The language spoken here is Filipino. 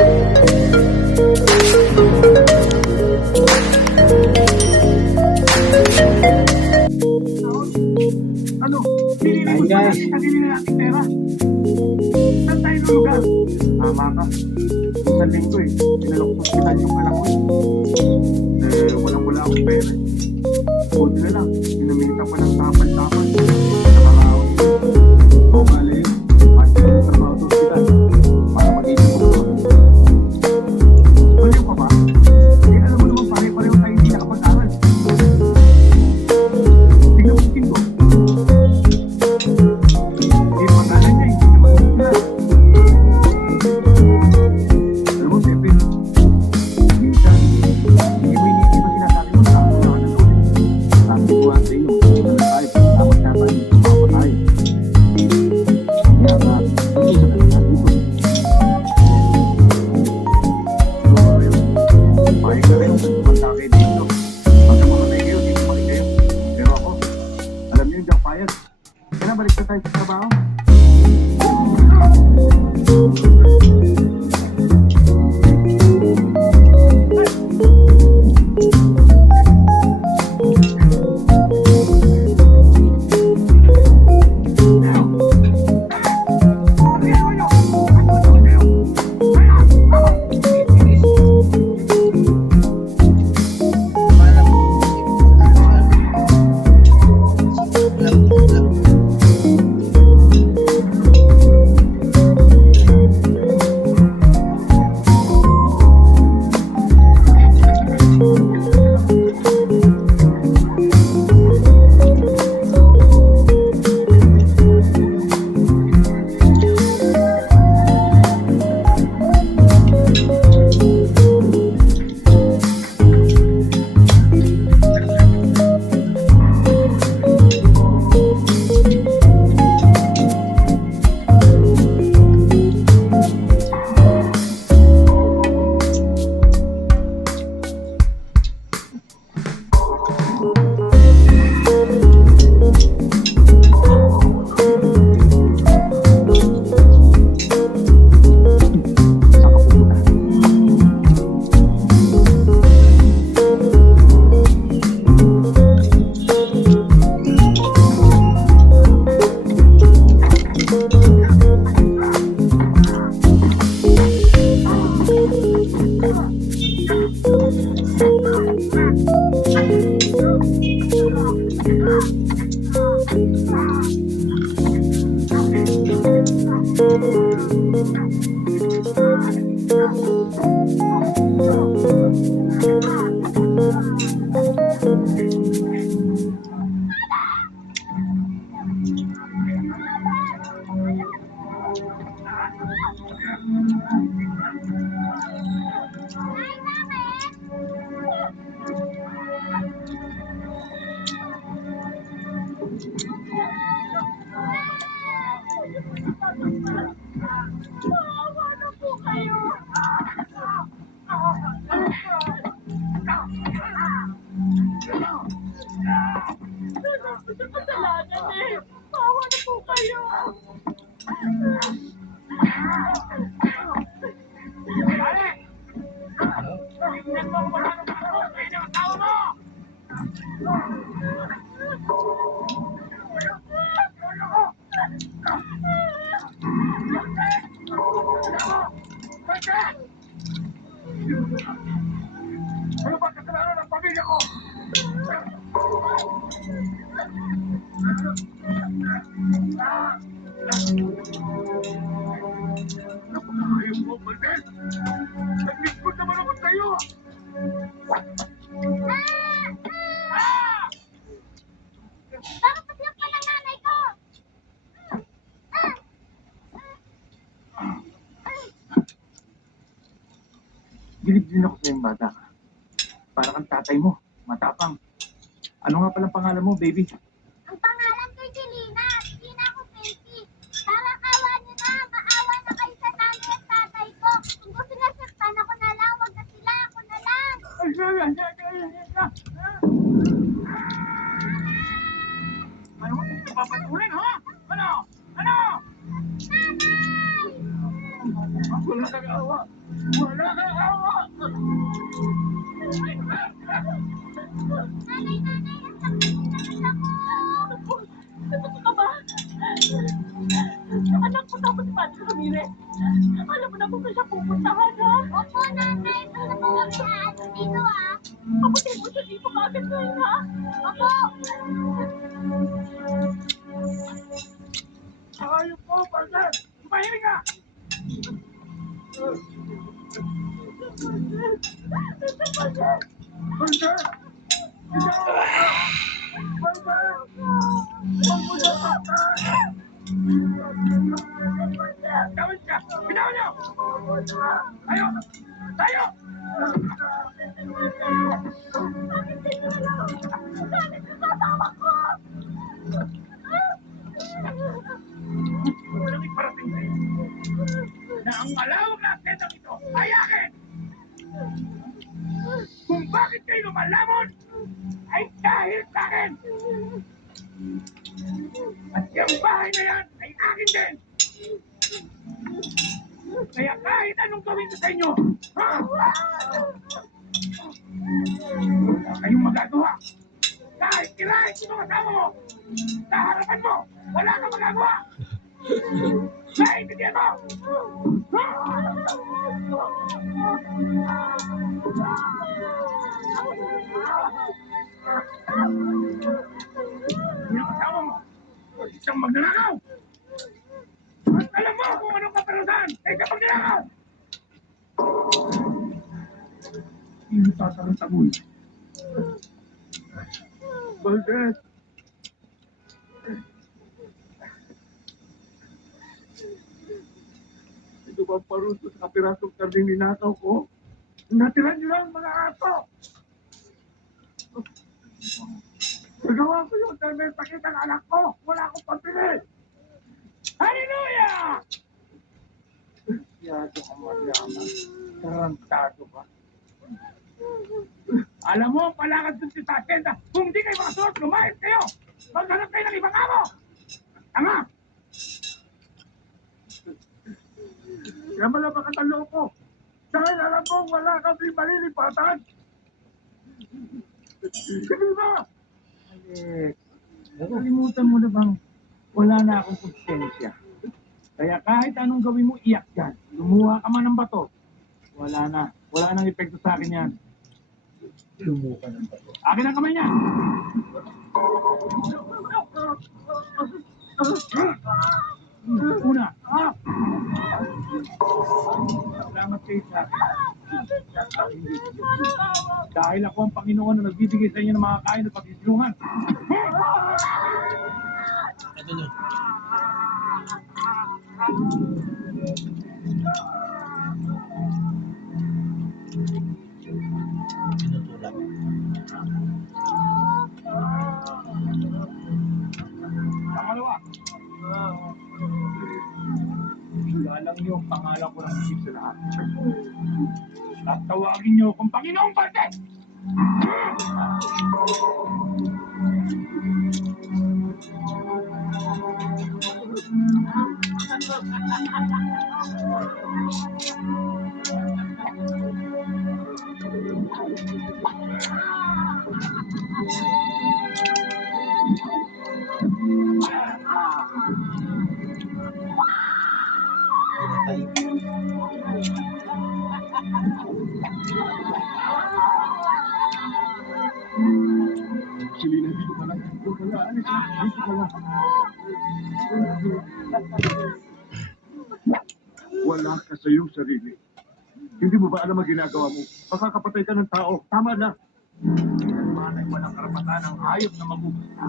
Ano? Pinili mo ba natin sarili na natin pera? Saan tayo lulugar? Tama ka. Isang linggo pinalok sa ospital yung anak ko walang-wala akong pera. Buti na lang, pinamita pa ng tapal-tapal. Nakakaawin ko. O mali yun, at trabaho sa ospital. Para mag-isip ko. Baliw pa ba? Alam mo naman pare-pareho tayo hindi nakapag-aral. Tignan mo ko. Pag-aral niya, hindi naman sila. Alam mo, Pepe, minsan, hindi mo sinasabi mo, saan mo na ka na doon. Sabi ko nga sa inyo, ano tayo, dapat na tayo, sumama tayo. Kaya nga, hindi sa talaga dito. Pahay ka rin, tumanda kayo dito. Pagka mga tayo kayo, dito pa rin kayo. Pero ako, alam niyo, hindi ako payag. Kaya na, balik na tayo sa trabaho. Ano ba kasalanan ng pamilya ko? Napakahayop mo, Balbel! Naglingkod naman ako sa'yo! Bakit nagsiyak pa ng nanay ko? Bilib din ako sa'yong bata ka. Para kang tatay mo, matapang. Ano nga palang pangalan mo, baby? Ang pangalan ko Jelina. Hindi na ako Faithy. Para kawa niyo na. Maawa na kayo sa nanay at tatay ko. Kung gusto na saktan ako na lang, wag na sila. Ako na lang. Ano mo kung papatuloy, ha? Ano? Ano? Nanay! Wala nag-awa. Wala kang awa! Nanay, nasaktan ako. Nagusto ka ba? Anak mo tapos si Padre Ramirez. Alam mo na kung saan siya pupuntahan, ha? Opo, nanay. Basta po kami aalis dito, ah. Paputin mo siya dito kagad ngayon, ha? Opo. Ayun po, partner! Tumahimik ka! Partner! Ikaw! Partner! Huwag mo na patay! Gawin siya! Binawan niyo! Tayo! Tayo! Walang iparating sa'yo na ang malawak na aktendang ito ay akin! Kung bakit kayo lumalamon ay dahil sa akin! At yung bahay na yan ay akin din! Kaya kahit anong gawin ko sa inyo, wala kayong magagawa! Kahit tirahin ko ng kasama mo, sa harapan mo, wala kang magagawa! Naiintindihan mo! Yung kasama mo, isang magnanakaw! At alam mo kung anong kaparasan sa isang magnanakaw! Sino tatarang-tagoy? Valdez! Ito ba paruso sa kapirasong karding ninakaw ko? Natiran nyo lang mga aso! Nagawa ko yun dahil may sakit ang anak ko! Wala akong pagpili! Hallelujah! Yado ka magyama. Tarantado ka. Alam mo, palakad dun si Tatenda. Kung di kayo makasunod, lumayas kayo! Maghanap kayo ng ibang amo! Tama! Kaya malabak ang talo ko. Dahil alam mo, wala kami malilipatan. Sige ba? Alex, nakalimutan mo na bang wala na akong konsensya. Kaya kahit anong gawin mo, iyak yan. Lumuha ka man ng bato. Wala na. Wala nang epekto sa akin yan. Lumuha ng bato. Akin ang kamay niya! Una. Salamat kayo sa akin. Dahil ako ang Panginoon na nagbibigay sa inyo ng mga kain at pagsisilungan. Tinutulak. Pangalawa. Ilalang niyo ang pangalan ko ng isip sa lahat. At tawagin niyo kung Panginoong Valdez! Pinatay. Selena, dito ka lang. Dito ka lang. Alis na. Dito ka lang. Wala ka sa iyong sarili. Hindi mo ba alam ang ginagawa mo? Makakapatay ka ng tao. Tama na. Yan man ay walang karapatan ng hayop na magugusta.